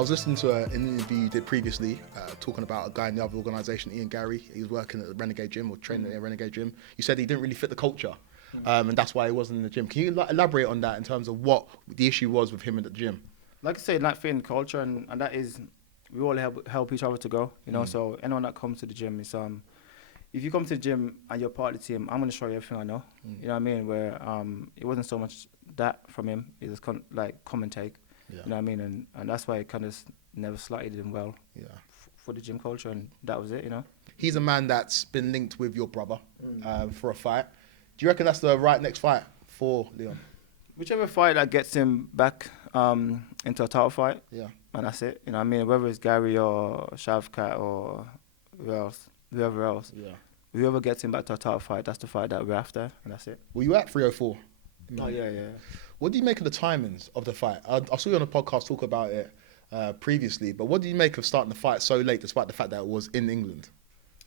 was listening to an interview you did previously, talking about a guy in the other organisation, Ian Garry. He was working at the Renegade gym or training at the Renegade gym. You said he didn't really fit the culture, and that's why he wasn't in the gym. Can you elaborate on that in terms of what the issue was with him in the gym? Like I say, not fitting the culture, and that is, we all help each other to go, you know. So anyone that comes to the gym is if you come to the gym and you're part of the team, I'm going to show you everything I know. You know what I mean? Where it wasn't so much that from him. It was come and take. Yeah. You know what I mean? And that's why it kind of never slotted him well for the gym culture, and that was it, you know? He's a man that's been linked with your brother for a fight. Do you reckon that's the right next fight for Leon? Whichever fight that gets him back into a title fight, and that's it. You know what I mean? Whether it's Gary or Shavkat or whoever else, whoever gets him back to a title fight, that's the fight that we're after, and that's it. Were you at 304? Oh, yeah. What do you make of the timings of the fight? I saw you on a podcast talk about it previously, but what do you make of starting the fight so late, despite the fact that it was in England?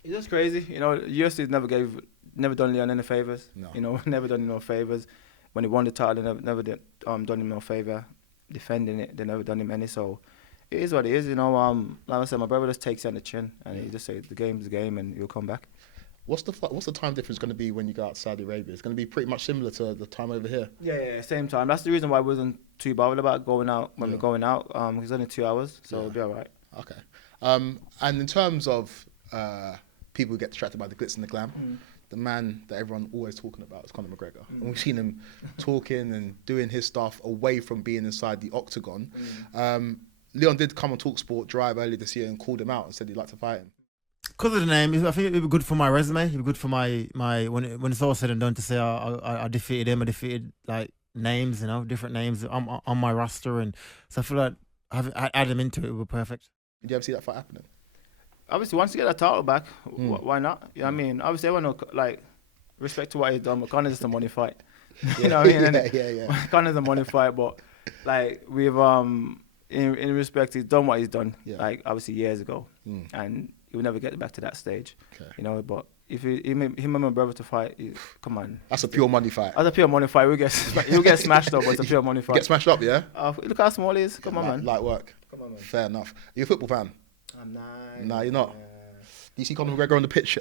It's just crazy. You know, UFC never done Leon any favours. No. You know, never done him no favours. When he won the title, they never done him no favour. Defending it, they never done him any. So it is what it is. You know, like I said, my brother just takes it on the chin, and he just says the game's the game, and you'll come back. What's the time difference going to be when you go out to Saudi Arabia? It's going to be pretty much similar to the time over here. Yeah, same time. That's the reason why I wasn't too bothered about going out when we're going out. It's only 2 hours, so it'll be all right. Okay. And in terms of people who get distracted by the glitz and the glam, the man that everyone always talking about is Conor McGregor. And we've seen him talking and doing his stuff away from being inside the octagon. Leon did come on talkSPORT Drive earlier this year and called him out and said he'd like to fight him. Because of the name, I think it'd be good for my resume. It'd be good for my when it's all said and done to say I defeated him. I defeated like names, you know, different names on my roster, and so I feel like add him into it would be perfect. Did you ever see that fight happening? Obviously, once you get that title back, why not? You know what I mean? Obviously, everyone know, like, respect to what he's done, but Conor's just a money fight. You know what I mean? Yeah. Conor's a money fight, but like we've in respect, he's done what he's done. Like obviously years ago, and he will never get back to that stage. Okay. You know, but if him and my brother to fight, come on. That's a pure money fight. That's a pure money fight. He'll get smashed up, but it's a pure money fight. Get smashed up, yeah? Look how small he is. Come on, man. Light work. Come on, man. Fair enough. Are you a football fan? I'm not. Nah, you're not. Do you see Connor McGregor on the pitch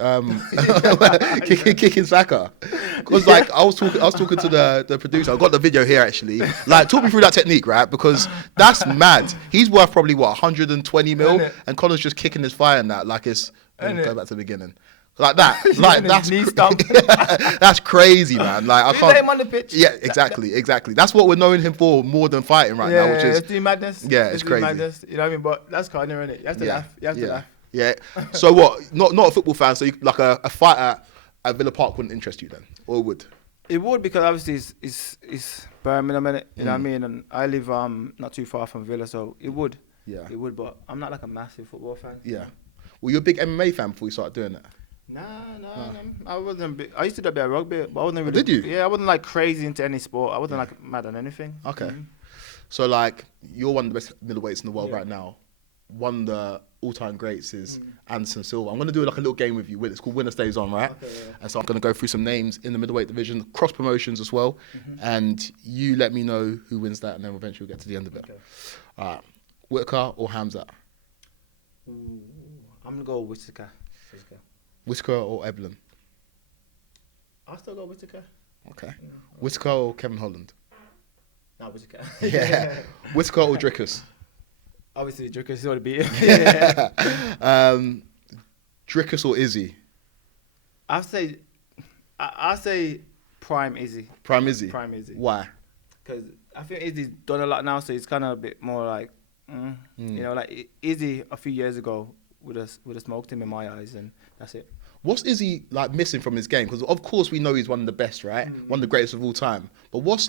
kicking Saka? Because like I was talking to the producer. I got the video here actually. Like, talk me through that technique, right? Because that's mad. He's worth probably 120 mil, and Connor's just kicking his fire in that like it's. Go back to the beginning. Like that, like that's crazy, man. Like I can't. Him on the pitch. Yeah, exactly. That's what we're knowing him for more than fighting right now, which is it's doing madness. Yeah, it's crazy. Madness, you know what I mean? But that's Connor, innit? You have to laugh. You have to laugh. Yeah. So what? Not a football fan. So like a fight at Villa Park wouldn't interest you then, or it would? It would, because obviously it's Birmingham, innit? You know what I mean? And I live not too far from Villa, so it would. Yeah. It would, but I'm not like a massive football fan. Yeah. Were you a big MMA fan before you started doing that? Nah. I wasn't big. I used to do a bit of rugby, but I wasn't really. Did you? Yeah, I wasn't like crazy into any sport. I wasn't like mad on anything. Okay. So like, you're one of the best middleweights in the world right now. One of the all-time greats is Anderson Silva. I'm going to do like a little game with you. It's called Winner Stays On, right? Okay, yeah. And so I'm going to go through some names in the middleweight division, cross promotions as well. And you let me know who wins that, and then eventually we'll get to the end of it. Okay. All right. Whittaker or Hamzat? I'm going to go Whittaker. Whittaker or Evelyn? I'll still go Whittaker. Okay. Whittaker or Kevin Holland? No, Whittaker. Yeah. Whittaker or Drickus? Obviously, Drickus is already beat him. Drickus or Izzy? I'll say Prime Izzy. Prime Izzy? Prime Izzy. Why? Because I think Izzy's done a lot now, so he's kind of a bit more like, you know, like Izzy a few years ago would have smoked him in my eyes, and that's it. What's Izzy like missing from his game? Because of course we know he's one of the best, right? One of the greatest of all time. But what's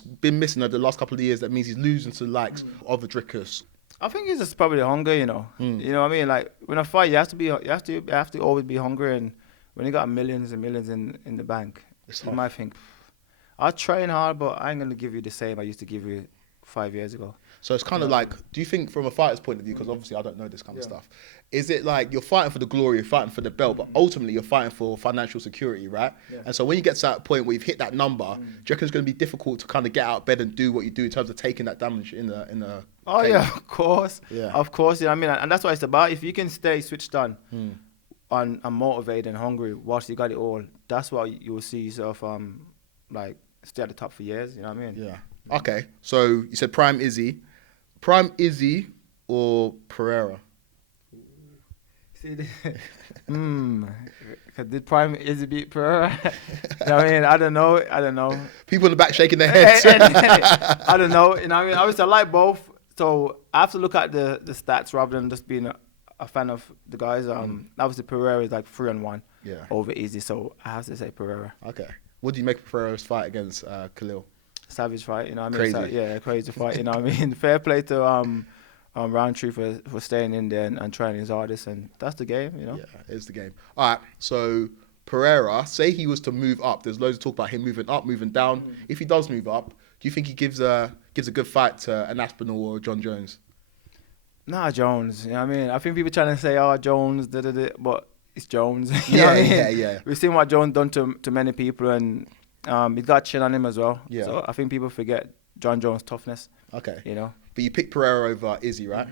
been missing over the last couple of years that means he's losing to the likes of the Drickus? I think it's just probably the hunger, you know. You know what I mean? Like when I fight, you have to always be hungry, and when you got millions and millions in the bank, you might think, I'll train hard, but I ain't gonna give you the same I used to give you 5 years ago. So it's kind of like, do you think from a fighter's point of view, because obviously I don't know this kind of stuff, is it like you're fighting for the glory, you're fighting for the belt, but ultimately you're fighting for financial security, right? And so when you get to that point where you've hit that number, do you reckon it's going to be difficult to kind of get out of bed and do what you do in terms of taking that damage in the Oh cage? yeah, of course. Yeah. Of course, I mean, and that's what it's about. If you can stay switched on and motivated and hungry whilst you got it all, that's what you will see yourself like stay at the top for years, you know what I mean? Yeah. Okay. So you said Prime Izzy or Pereira? See, did Prime Izzy beat Pereira? You know what I mean? I don't know. People in the back shaking their heads. I don't know. You know what I mean? Obviously, I like both. So I have to look at the stats rather than just being a fan of the guys. Obviously, Pereira is like 3-1 over Izzy. So I have to say Pereira. Okay. What do you make of Pereira's fight against Khalil? Savage fight, you know what I mean? Crazy. Crazy fight, you know what I mean? Fair play to Roundtree for staying in there and trying his hardest, and that's the game, you know? Yeah, it's the game. All right, so Pereira, say he was to move up. There's loads of talk about him moving up, moving down. If he does move up, do you think he gives a good fight to an Aspinall or John Jones? Nah, Jones, you know what I mean? I think people trying to say, Jones, but it's Jones. You know what I mean? Yeah. We've seen what Jones done to many people, and he's got chin on him as well. Yeah. So I think people forget John Jones' toughness. Okay. You know? But you picked Pereira over Izzy, right?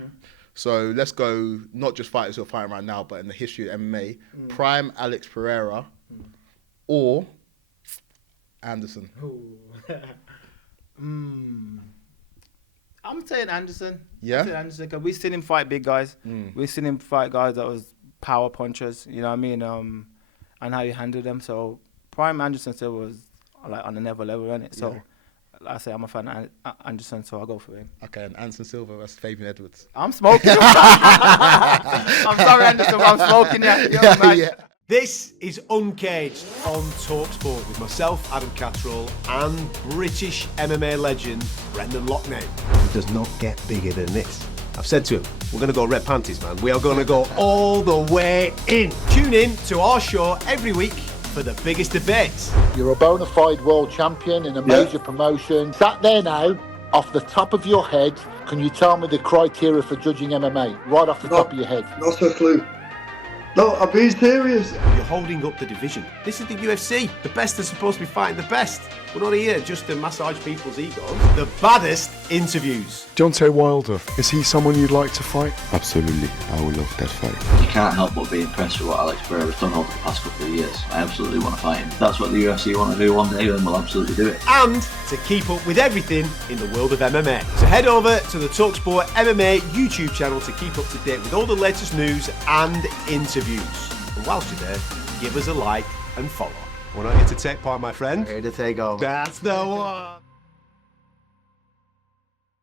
So let's go, not just fighters who are fighting right now, but in the history of MMA. Prime Alex Pereira or Anderson? I'm saying Anderson. Yeah? I'm saying Anderson, because we've seen him fight big guys. We've seen him fight guys that was power punchers, you know what I mean? And how he handled them. So Prime Anderson still was like on another level, innit? So like I say, I'm a fan of Anderson, so I'll go for him. Okay, and Anderson Silva versus Fabian Edwards. I'm smoking. I'm sorry, Anderson, but I'm smoking. Yeah. This is Uncaged on talkSPORT with myself, Adam Catterall, and British MMA legend Brendan Loughnane. It does not get bigger than this. I've said to him, we're going to go red panties, man. We are going to go all the way in. Tune in to our show every week for the biggest debates. You're a bona fide world champion in a major promotion. Sat there now, off the top of your head, can you tell me the criteria for judging MMA? Right off the top of your head. Not a clue. No, I'm being serious. You're holding up the division. This is the UFC. The best are supposed to be fighting the best. We're not here just to massage people's egos. The baddest interviews. Deontay Wilder, is he someone you'd like to fight? Absolutely, I would love that fight. You can't help but be impressed with what Alex Pereira's done over the past couple of years. I absolutely want to fight him. If that's what the UFC want to do one day, then we'll absolutely do it. And to keep up with everything in the world of MMA. So head over to the talkSPORT MMA YouTube channel to keep up to date with all the latest news and interviews. And whilst you're there, give us a like and follow. We're not here to take part, my friend. Here to take over. That's the one.